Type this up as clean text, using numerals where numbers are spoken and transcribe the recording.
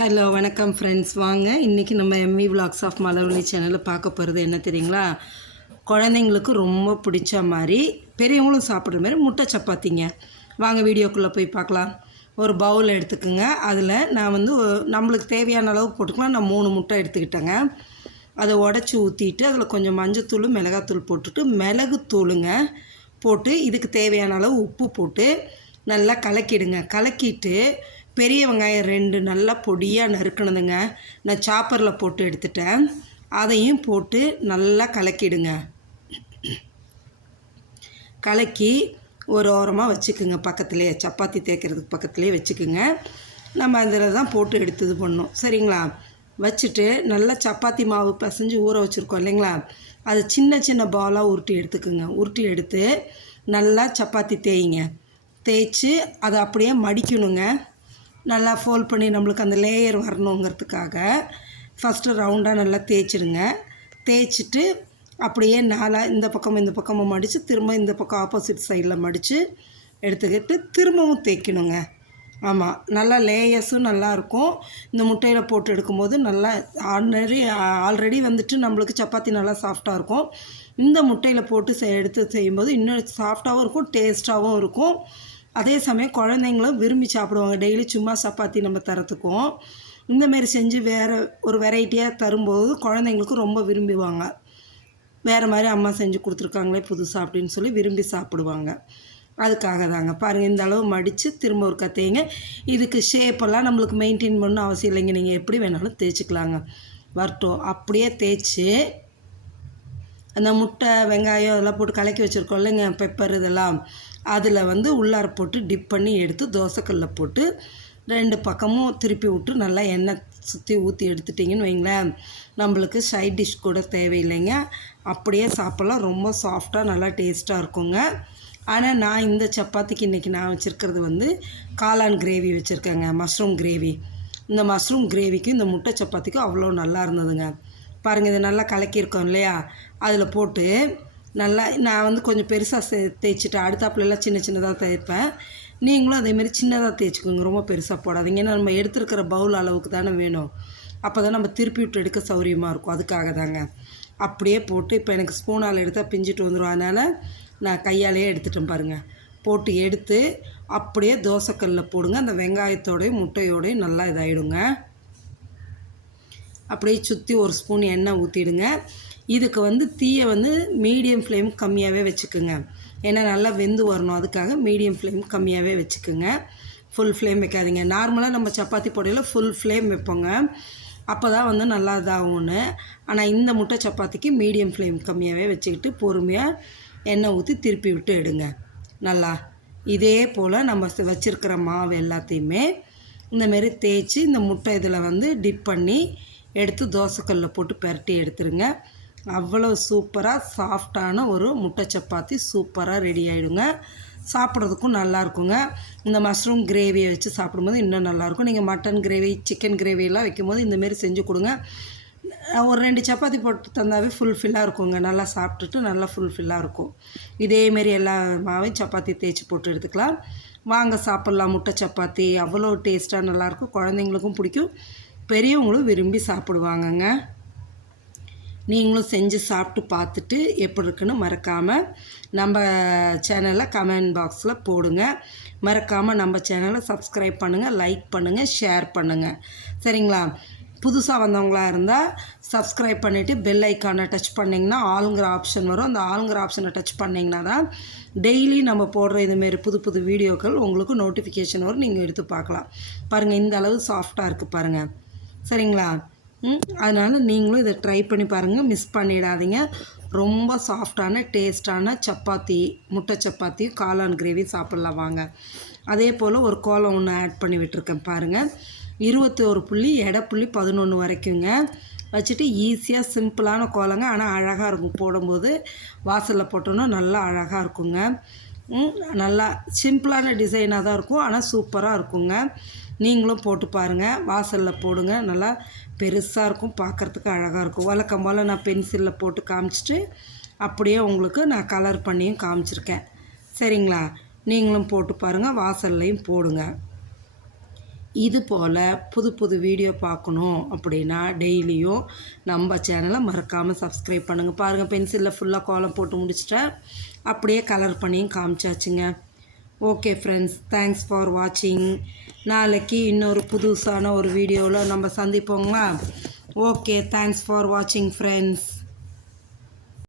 Hello வணக்கம் friends. வாங்க இன்றைக்கி நம்ம எம்வி விலாக்ஸ் ஆஃப் மலர்விழி சேனலில் பார்க்க போகிறது என்ன தெரியுங்களா? குழந்தைங்களுக்கு ரொம்ப பிடிச்ச மாதிரி பெரியவங்களும் சாப்பிட்ற மாதிரி முட்டை சப்பாத்திங்க. வாங்க வீடியோக்குள்ளே போய் பார்க்கலாம். ஒரு பவுல் எடுத்துக்கோங்க. அதில் நான் நம்மளுக்கு தேவையான அளவு போட்டுக்கலாம். நான் 3 முட்டை எடுத்துக்கிட்டேங்க. அதை உடச்சி ஊற்றிட்டு அதில் கொஞ்சம் மஞ்சத்தூள் மிளகாத்தூள் போட்டுட்டு மிளகுத்தூளுங்க போட்டு இதுக்கு தேவையான அளவு உப்பு போட்டு நல்லா கலக்கிடுங்க. கலக்கிட்டு பெரிய வெங்காயம் 2 நல்லா பொடியாக நறுக்கணுதுங்க. நான் சாப்பரில் போட்டு எடுத்துட்டேன். அதையும் போட்டு நல்லா கலக்கிடுங்க. கலக்கி ஒரு ஓரமாக வச்சுக்குங்க. பக்கத்துலேயே சப்பாத்தி தேய்க்கிறதுக்கு பக்கத்துலேயே வச்சுக்குங்க. நம்ம அதில் தான் போட்டு எடுத்து இது பண்ணணும். சரிங்களா? வச்சுட்டு நல்லா சப்பாத்தி மாவு பிசைஞ்சு ஊற வச்சுருக்கோம் இல்லைங்களா? அது சின்ன சின்ன பாலாக உருட்டி எடுத்துக்குங்க. உருட்டி எடுத்து நல்லா சப்பாத்தி தேய்ங்க. தேய்ச்சி அதை அப்படியே மடிக்கணுங்க. நல்லா ஃபோல்ட் பண்ணி நம்மளுக்கு அந்த லேயர் வரணுங்கிறதுக்காக ஃபஸ்ட்டு ரவுண்டாக நல்லா தேய்ச்சிடுங்க. தேய்ச்சிட்டு அப்படியே இந்த பக்கமும் மடித்து திரும்ப இந்த பக்கம் ஆப்போசிட் சைடில் மடித்து எடுத்துக்கிட்டு திரும்பவும் தேய்க்கணுங்க. ஆமாம், நல்லா லேயர்ஸும் நல்லாயிருக்கும். இந்த முட்டையில் போட்டு எடுக்கும்போது நல்லா ஆல்ரெடி நம்மளுக்கு சப்பாத்தி நல்லா சாஃப்டாக இருக்கும். இந்த முட்டையில் போட்டு எடுத்து செய்யும்போது இன்னும் சாஃப்டாகவும் இருக்கும், டேஸ்ட்டாகவும் இருக்கும். அதே சமயம் குழந்தைங்களும் விரும்பி சாப்பிடுவாங்க. டெய்லி சும்மா சப்பாத்தி நம்ம தரத்துக்கும் இந்தமாரி செஞ்சு வேறு ஒரு வெரைட்டியாக தரும்போது குழந்தைங்களுக்கும் ரொம்ப விரும்புவாங்க. வேறு மாதிரி அம்மா செஞ்சு கொடுத்துருக்காங்களே புதுசாக அப்படின்னு சொல்லி விரும்பி சாப்பிடுவாங்க. அதுக்காக தாங்க பாருங்கள், இந்த அளவு மடித்து திரும்ப ஒரு கத்தைங்க. இதுக்கு ஷேப்பெல்லாம் நம்மளுக்கு மெயின்டைன் பண்ணணும் அவசியம் இல்லைங்க. நீங்கள் எப்படி வேணாலும் தேய்ச்சிக்கலாங்க. வரட்டும். அப்படியே தேய்ச்சி அந்த முட்டை வெங்காயம் இதெல்லாம் போட்டு கலக்கி வச்சுருக்கோம் இல்லைங்க, பெப்பர் இதெல்லாம் அதில் உள்ளார போட்டு டிப் பண்ணி எடுத்து தோசைக்கல்லில் போட்டு 2 பக்கமும் திருப்பி விட்டு நல்லா எண்ணெய் சுற்றி ஊற்றி எடுத்துட்டிங்கன்னு வைங்களேன், நம்மளுக்கு சைட் டிஷ் கூட தேவையில்லைங்க. அப்படியே சாப்பிட்லாம். ரொம்ப சாஃப்டாக நல்லா டேஸ்ட்டாக இருக்குங்க. ஆனால் நான் இந்த சப்பாத்திக்கு இன்றைக்கி நான் வச்சுருக்கிறது காளான் கிரேவி வச்சுருக்கேங்க. Mushroom gravy. இந்த மஷ்ரூம் கிரேவிக்கும் இந்த முட்டை சப்பாத்திக்கும் அவ்வளோ நல்லா இருந்ததுங்க. பாருங்கள், இது நல்லா கலக்கியிருக்கோம் இல்லையா? அதில் போட்டு நல்லா நான் கொஞ்சம் பெருசாக தேய்ச்சிட்டேன். அடுத்தாப்புலலாம் சின்ன சின்னதாக தேய்ப்பேன். நீங்களும் அதேமாரி சின்னதாக தேய்ச்சிக்கோங்க. ரொம்ப பெருசாக போடாதீங்க. ஏன்னா நம்ம எடுத்துருக்கிற பவுல் அளவுக்கு தானே வேணும். அப்போ தான் நம்ம திருப்பி விட்டு எடுக்க சௌரியமாக இருக்கும். அதுக்காக தாங்க. அப்படியே போட்டு இப்போ எனக்கு ஸ்பூனால் எடுத்தால் பிஞ்சிட்டு வந்துடும். அதனால் நான் கையாலேயே எடுத்துட்டேன் பாருங்கள். போட்டு எடுத்து அப்படியே தோசைக்கல்லில் போடுங்க. அந்த வெங்காயத்தோடையும் முட்டையோடையும் நல்லா இதாகிடுங்க. அப்படியே சுற்றி ஒரு ஸ்பூன் எண்ணெய் ஊற்றிடுங்க. இதுக்கு தீயை மீடியம் ஃப்ளேம் கம்மியாகவே வச்சுக்குங்க. ஏன்னா நல்லா வெந்து வரணும். அதுக்காக மீடியம் ஃப்ளேம் கம்மியாகவே வச்சுக்குங்க. ஃபுல் ஃப்ளேம் வைக்காதீங்க. நார்மலாக நம்ம சப்பாத்தி போடையில் ஃபுல் ஃப்ளேம் வைப்போங்க. அப்போ தான் நல்லா இதாகும்னு. ஆனால் இந்த முட்டை சப்பாத்திக்கு மீடியம் ஃப்ளேம் கம்மியாகவே வச்சுக்கிட்டு பொறுமையாக எண்ணெய் ஊற்றி திருப்பி விட்டு எடுங்க. நல்லா இதே போல் நம்ம வச்சுருக்கிற மாவு எல்லாத்தையுமே இந்தமாரி தேய்ச்சி இந்த முட்டை இதில் டிப் பண்ணி எடுத்து தோசைக்கல்லில் போட்டு பெரட்டி எடுத்துருங்க. அவ்வளோ சூப்பராக சாஃப்டான ஒரு முட்டை சப்பாத்தி சூப்பராக ரெடி ஆகிடுங்க. சாப்பிட்றதுக்கும் நல்லாயிருக்குங்க. இந்த மஷ்ரூம் கிரேவியை வச்சு சாப்பிடும்போது இன்னும் நல்லாயிருக்கும். நீங்கள் மட்டன் கிரேவி சிக்கன் கிரேவியெல்லாம் வைக்கும்போது இந்தமாரி செஞ்சு கொடுங்க. ஒரு 2 சப்பாத்தி போட்டு தந்தாவே ஃபுல்ஃபில்லாக இருக்குங்க. நல்லா சாப்பிட்டுட்டு நல்லா ஃபுல்ஃபில்லாக இருக்கும். இதேமாரி எல்லா மாவையும் சப்பாத்தி தேய்ச்சி போட்டு எடுத்துக்கலாம். வாங்க சாப்பிட்லாம். முட்டை சப்பாத்தி அவ்வளோ டேஸ்ட்டாக நல்லாயிருக்கும். குழந்தைங்களுக்கும் பிடிக்கும், பெரியவங்களும் விரும்பி சாப்பிடுவாங்கங்க. நீங்களும் செஞ்சு சாப்பிட்டு பார்த்துட்டு எப்படி இருக்குன்னு மறக்காமல் நம்ம சேனலில் கமெண்ட் பாக்ஸில் போடுங்க. மறக்காமல் நம்ம சேனலை சப்ஸ்கிரைப் பண்ணுங்கள், லைக் பண்ணுங்கள், ஷேர் பண்ணுங்கள். சரிங்களா? புதுசாக வந்தவங்களா இருந்தால் சப்ஸ்கிரைப் பண்ணிவிட்டு பெல் ஐக்கானை டச் பண்ணிங்கன்னா ஆளுங்கிற ஆப்ஷன் வரும். அந்த ஆளுங்கிற ஆப்ஷனை டச் பண்ணிங்கன்னா தான் டெய்லி நம்ம போடுற இதுமாரி புது புது வீடியோக்கள் உங்களுக்கு நோட்டிஃபிகேஷன் வரும். நீங்கள் எடுத்து பார்க்கலாம். பாருங்கள், இந்த அளவு சாஃப்டாக இருக்குது பாருங்கள். சரிங்களா? அதனால் நீங்களும் இதை ட்ரை பண்ணி பாருங்கள். மிஸ் பண்ணிடாதீங்க. ரொம்ப சாஃப்டான டேஸ்டான சப்பாத்தி, முட்டை சப்பாத்தி, காளான் கிரேவி சாப்பிட்லாம் வாங்க. அதே போல் ஒரு கோலம் ஒன்று ஆட் பண்ணி விட்டுருக்கேன் பாருங்கள். 21 புள்ளி எடை புள்ளி 11 வரைக்குங்க வச்சுட்டு ஈஸியாக சிம்பிளான கோலங்க. ஆனால் அழகாக இருக்கும். போடும்போது வாசலில் போட்டோன்னா நல்லா அழகாக இருக்குங்க. நல்லா சிம்பிளான டிசைனாக தான் இருக்கும், ஆனால் சூப்பராக இருக்குங்க. நீங்களும் போட்டு பாருங்கள். வாசலில் போடுங்க. நல்லா பெருசாக இருக்கும், பார்க்குறதுக்கு அழகாக இருக்கும். வழக்கம் போல் நான் பென்சிலில் போட்டு காமிச்சிட்டு அப்படியே உங்களுக்கு நான் கலர் பண்ணியும் காமிச்சிருக்கேன். சரிங்களா? நீங்களும் போட்டு பாருங்கள். வாசல்லையும் போடுங்க. இது போல் புது புது வீடியோ பார்க்கணும் அப்படின்னா டெய்லியும் நம்ம சேனலை மறக்காமல் சப்ஸ்கிரைப் பண்ணுங்கள். பாருங்கள், பென்சிலில் ஃபுல்லாக கோலம் போட்டு முடிச்சிட்டேன். அப்படியே கலர் பண்ணியும் காமிச்சாச்சுங்க. ஓகே ஃப்ரெண்ட்ஸ், தேங்க்ஸ் ஃபார் வாட்சிங். நாளைக்கு இன்னொரு புதுசான ஒரு வீடியோவில் நம்ம சந்திப்போங்களா? ஓகே, தேங்க்ஸ் ஃபார் வாட்சிங் ஃப்ரெண்ட்ஸ்.